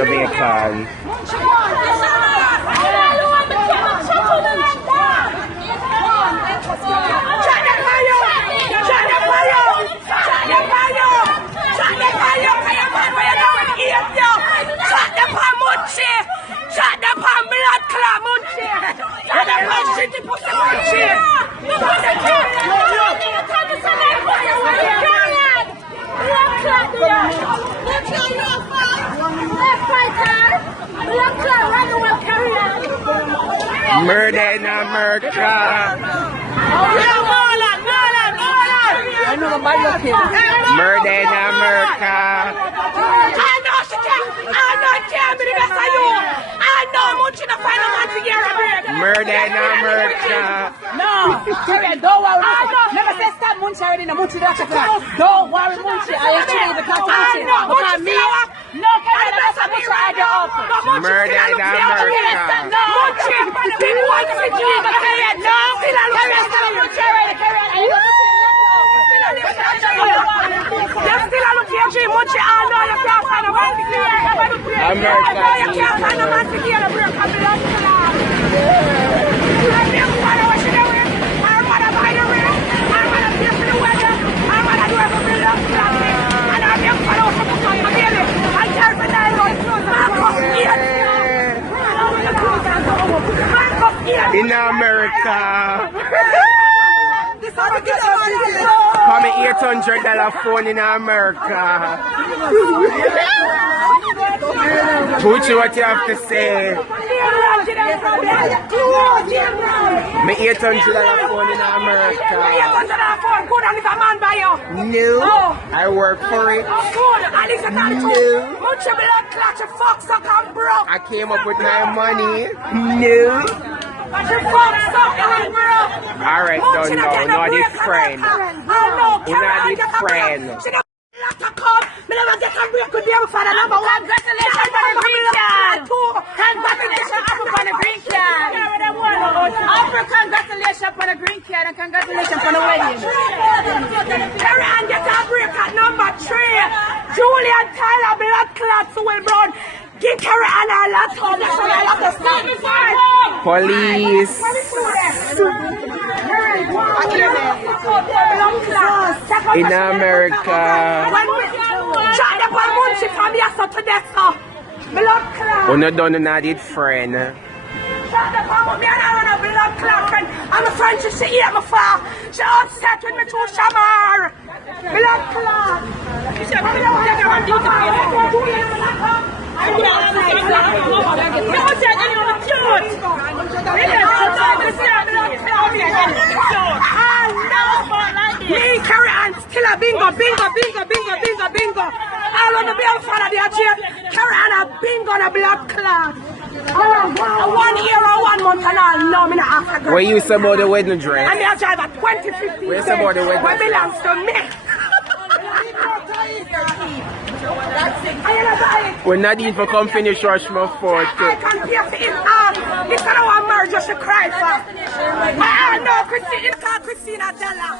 Jamaican. Shut the pan blood clot Munchie! Shut the pan shitty pussy Munchie! Murder in America! Murder in America! Murder in America. No, Kerry, don't worry. Never say stop Munchie already. No, Munchie don't check that. Don't worry, Munchie. I actually the controversy. Because me, no, Kerry, that's a Munchie I do offer. Murder in America. No, Munchie, people want to see you, but Kerry, no, Kerry, stop Munchie already. Kerry, I ain't Munchie. You're still a look here, Munchie. I know you can't find a man to clear. America. You can't find a man to clear the break of the last class. In America. Come $800 phone in America. Put you what you have to say. Me $800 phone in America. No, I work for it. No, I came up with my money. No. Alright, don't know. Not his friend. He's not his friend. Me never get a break with them for the number one. Congratulations on the green card. Congratulations on the green card. Congratulations on the green card and congratulations on the wedding. Kerry and get a break at number 3. Julian Tyler blood clots will brown. Give Kerry and a lot of national of the state. Police. In America. Oh, no, don't not it, friend. I'm a friend, she eat my far. She upset with me too, Shamar. Blood clot. Me, Kerry, and still a bingo. I want to be a fan of the jail. Kerry and a bingo and a blood clot. 1 year or 1 month and all. No, I'm not after girl. What you say about the wedding dress? And I drive a 2015. What you say about the wedding dress? What belongs to me. We're not even come finish Rushmore 4. I can pay for it. This is our marriage just to cry for. I know Christina Della.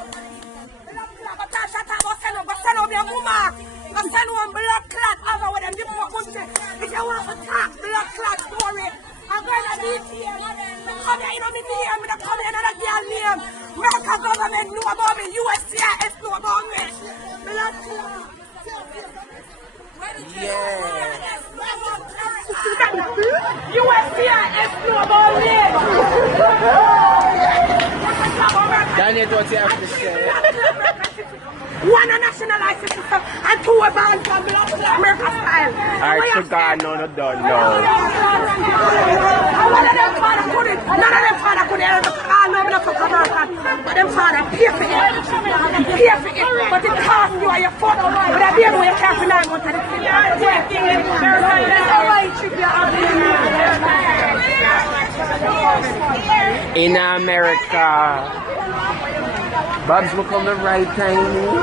Blood clot over with them different country. If you want to talk blood clot story, I'm going to be here. Come here, you know me here. I'm going to come here another girl name. American government know about me. USCIS know about me. Blood clot. Yeah. USCIS know about me. Daniel, what you have to say? 1 a nationalized system and 2 a band from America style. Alright, so God, no, not done, no. None of them father could ever call no for American. But them father pay for it. But it costs you and your foot. But I didn't know you can't finance what to the kid. In America. Bob's will come the right time. You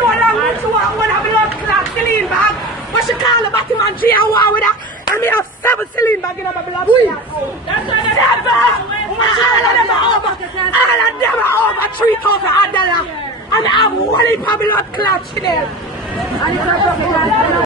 know how long she want to have a blood clot Celine bag? But she call the Batman G and war with her. And me have 7 Celine bag in my blood clot. 7! All of them are over $3,000. And I have 1 blood clot in there.